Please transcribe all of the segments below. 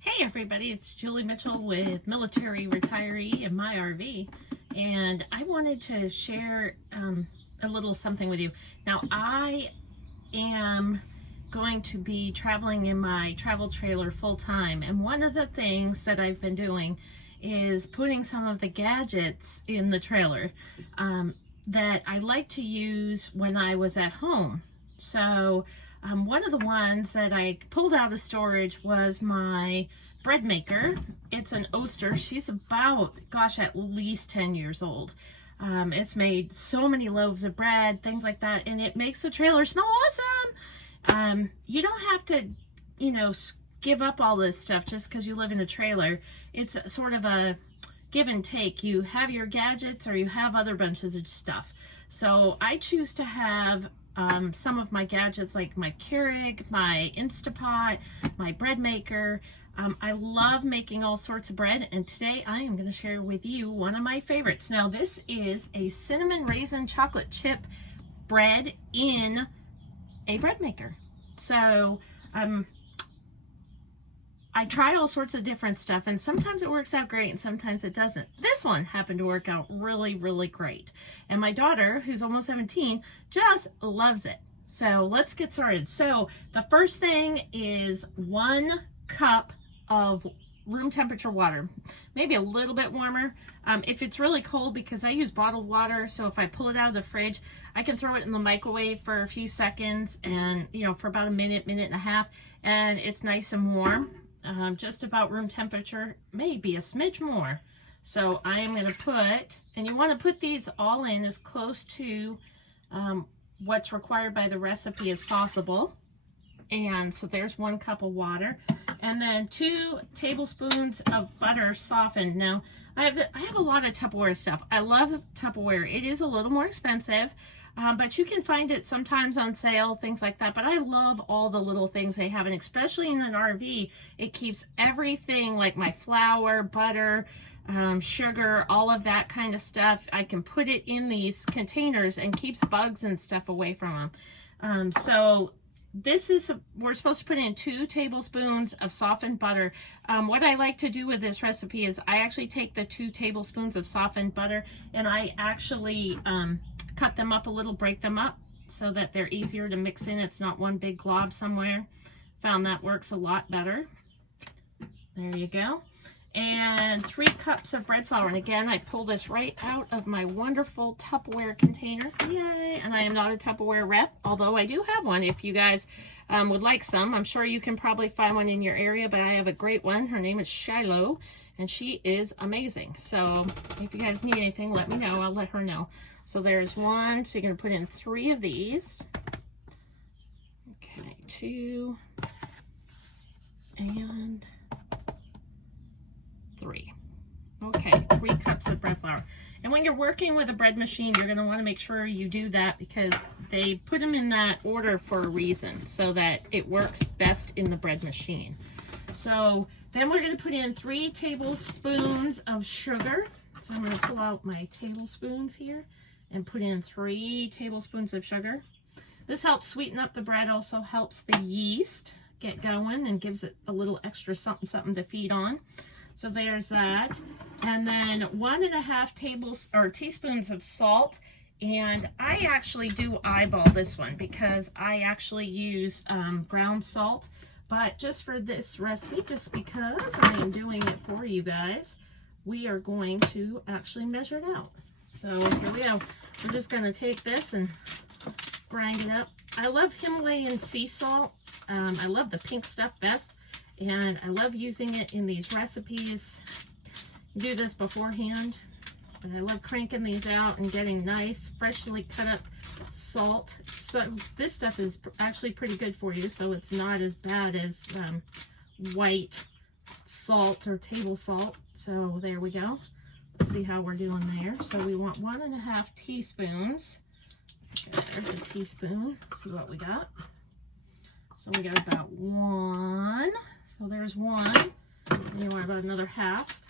Hey everybody, it's Julie Mitchell with Military Retiree in my RV, and I wanted to share a little something with you. Now, I am going to be traveling in my travel trailer full time, and one of the things that I've been doing is putting some of the gadgets in the trailer that I like to use when I was at home. So one of the ones that I pulled out of storage was my Breadmaker. It's an Oster. She's about, gosh, at least 10 years old. It's made so many loaves of bread, things like that, and it makes the trailer smell awesome. You don't have to, give up all this stuff just because you live in a trailer. It's sort of a give and take. You have your gadgets or you have other bunches of stuff. So I choose to have some of my gadgets like my Keurig, my Instapot, my Breadmaker. I love making all sorts of bread, and today I am going to share with you one of my favorites. Now, this is a cinnamon raisin chocolate chip bread in a Breadmaker. So I try all sorts of different stuff, and sometimes it works out great and sometimes it doesn't. This one happened to work out really, really great. And my daughter, who's almost 17, just loves it. So let's get started. So the first thing is 1 cup of room temperature water, maybe a little bit warmer. If it's really cold, because I use bottled water, so if I pull it out of the fridge, I can throw it in the microwave for a few seconds and, for about a minute, minute and a half, and it's nice and warm. Just about room temperature, maybe a smidge more. So I am going to put, and you want to put these all in as close to what's required by the recipe as possible. And so there's 1 cup of water, and then 2 tablespoons of butter softened. Now I have a lot of Tupperware stuff. I love Tupperware. It is a little more expensive, but you can find it sometimes on sale, things like that. But I love all the little things they have, and especially in an RV, it keeps everything like my flour, butter, sugar, all of that kind of stuff. I can put it in these containers and keeps bugs and stuff away from them. So this is, we're supposed to put in 2 tablespoons of softened butter. What I like to do with this recipe is I actually take the 2 tablespoons of softened butter and I actually cut them up a little, break them up so that they're easier to mix in. It's not one big glob somewhere. Found that works a lot better. There you go. And 3 cups of bread flour. And again, I pull this right out of my wonderful Tupperware container. Yay! And I am not a Tupperware rep, although I do have one. If you guys would like some, I'm sure you can probably find one in your area, but I have a great one. Her name is Shiloh, and she is amazing. So if you guys need anything, let me know. I'll let her know. So there's 1. So you're going to put in 3 of these. Okay, 2. And 3. Okay, 3 cups of bread flour. And when you're working with a bread machine, you're going to want to make sure you do that because they put them in that order for a reason so that it works best in the bread machine. So then we're going to put in 3 tablespoons of sugar. So I'm going to pull out my tablespoons here and put in 3 tablespoons of sugar. This helps sweeten up the bread, also helps the yeast get going and gives it a little extra something to feed on. So there's that. And then 1.5 teaspoons of salt. And I actually do eyeball this one because I actually use ground salt. But just for this recipe, just because I am doing it for you guys, we are going to actually measure it out. So here we go. We're just going to take this and grind it up. I love Himalayan sea salt. I love the pink stuff best. And I love using it in these recipes. Do this beforehand. But I love cranking these out and getting nice, freshly cut up salt. So this stuff is actually pretty good for you, so it's not as bad as white salt or table salt. So there we go. Let's see how we're doing there. So we want 1.5 teaspoons. There's a teaspoon. Let's see what we got. So we got about 1. So there's 1. And you want about another half.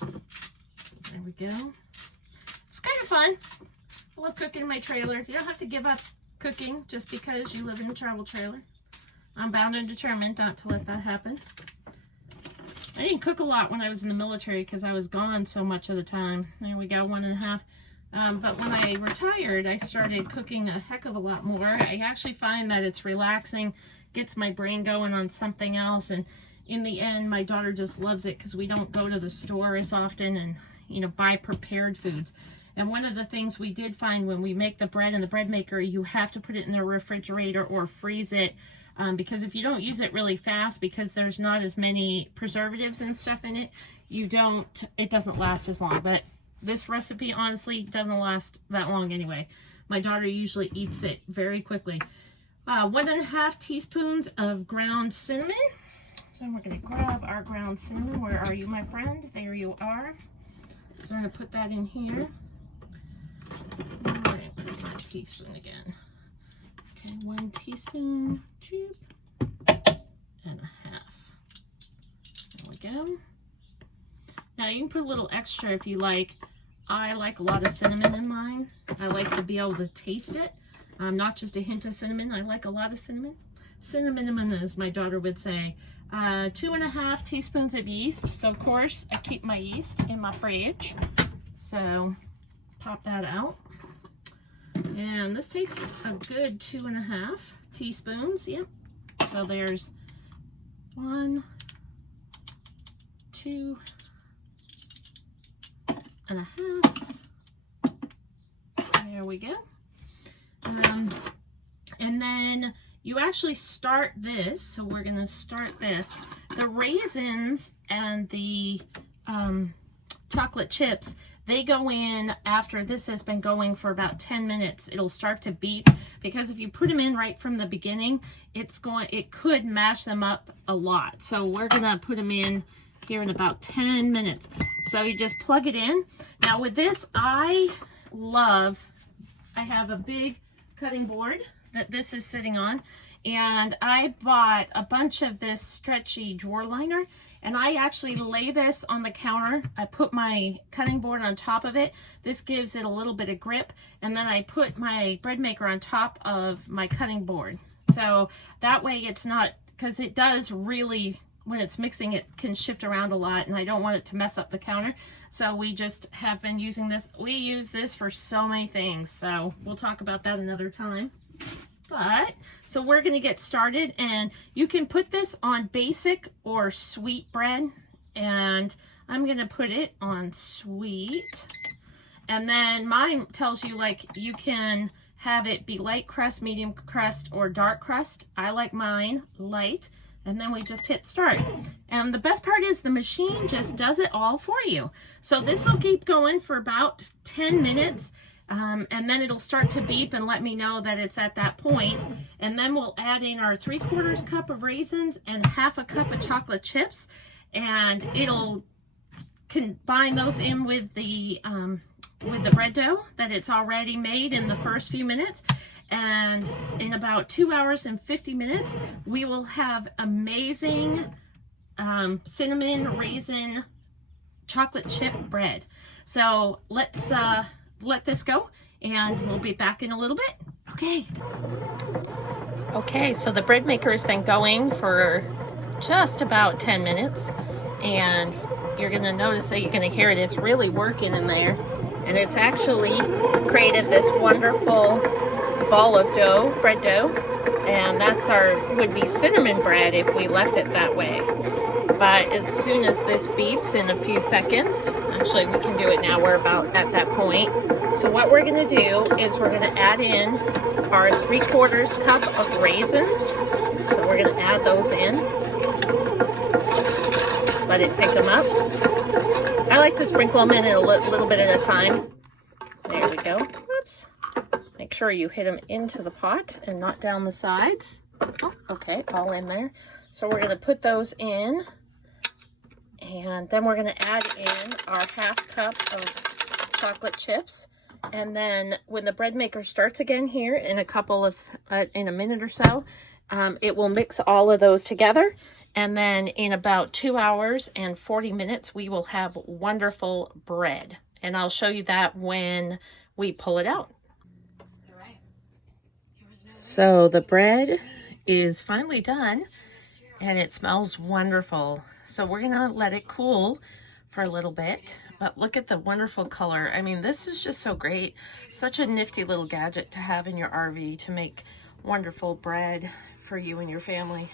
There we go. It's kind of fun. I love cooking in my trailer. You don't have to give up cooking just because you live in a travel trailer. I'm bound and determined not to let that happen. I didn't cook a lot when I was in the military because I was gone so much of the time. There we go, 1.5. But when I retired, I started cooking a heck of a lot more. I actually find that it's relaxing, gets my brain going on something else, and in the end, my daughter just loves it because we don't go to the store as often and, you know, buy prepared foods. And one of the things we did find when we make the bread in the bread maker, you have to put it in the refrigerator or freeze it. Because if you don't use it really fast, because there's not as many preservatives and stuff in it, it doesn't last as long. But this recipe honestly doesn't last that long anyway. My daughter usually eats it very quickly. 1.5 teaspoons of ground cinnamon. So we're going to grab our ground cinnamon. Where are you, my friend? There you are. So I'm going to put that in here. All right, what is my teaspoon again? Okay, 1 teaspoon, choop, and 1/2. There we go. Now you can put a little extra if you like. I like a lot of cinnamon in mine. I like to be able to taste it. Not just a hint of cinnamon. I like a lot of cinnamon. Cinnamon, as my daughter would say. 2.5 teaspoons of yeast. So of course I keep my yeast in my fridge. So pop that out. And this takes a good 2.5 teaspoons. Yep. So there's 1, 2 and a half. There we go. And then you actually start this. So we're going to start this. The raisins and the chocolate chips, they go in after this has been going for about 10 minutes. It'll start to beep, because if you put them in right from the beginning, it could mash them up a lot. So we're gonna put them in here in about 10 minutes. So you just plug it in. Now with this, I have a big cutting board that this is sitting on, and I bought a bunch of this stretchy drawer liner. And I actually lay this on the counter. I put my cutting board on top of it. This gives it a little bit of grip. And then I put my bread maker on top of my cutting board. So that way it's not, because it does really, when it's mixing, it can shift around a lot, and I don't want it to mess up the counter. So we just have been using this. We use this for so many things. So we'll talk about that another time. So we're going to get started, and you can put this on basic or sweet bread, and I'm going to put it on sweet. And then mine tells you, like, you can have it be light crust, medium crust, or dark crust. I like mine light. And then we just hit start. And the best part is the machine just does it all for you. So this will keep going for about 10 minutes. And then it'll start to beep and let me know that it's at that point. And then we'll add in our 3/4 cup of raisins and 1/2 cup of chocolate chips, and it'll combine those in with the bread dough that it's already made in the first few minutes. And in about 2 hours and 50 minutes, we will have amazing cinnamon raisin chocolate chip bread. So let's let this go, and we'll be back in a little bit. Okay, so the bread maker has been going for just about 10 minutes, and you're going to notice that you're going to hear it. It's really working in there, and it's actually created this wonderful ball of dough, bread dough, and that's would be cinnamon bread if we left it that way. But as soon as this beeps in a few seconds, actually we can do it now, we're about at that point. So what we're going to do is we're going to add in our 3/4 cup of raisins. So we're going to add those in. Let it pick them up. I like to sprinkle them in a little bit at a time. There we go. Whoops. Make sure you hit them into the pot and not down the sides. Oh, okay, all in there. So we're going to put those in. And then we're going to add in our 1/2 cup of chocolate chips. And then when the bread maker starts again here in in a minute or so, it will mix all of those together. And then in about 2 hours and 40 minutes, we will have wonderful bread. And I'll show you that when we pull it out. So the bread is finally done. and it smells wonderful. So we're gonna let it cool for a little bit, but look at the wonderful color. I mean, this is just so great. Such a nifty little gadget to have in your RV to make wonderful bread for you and your family.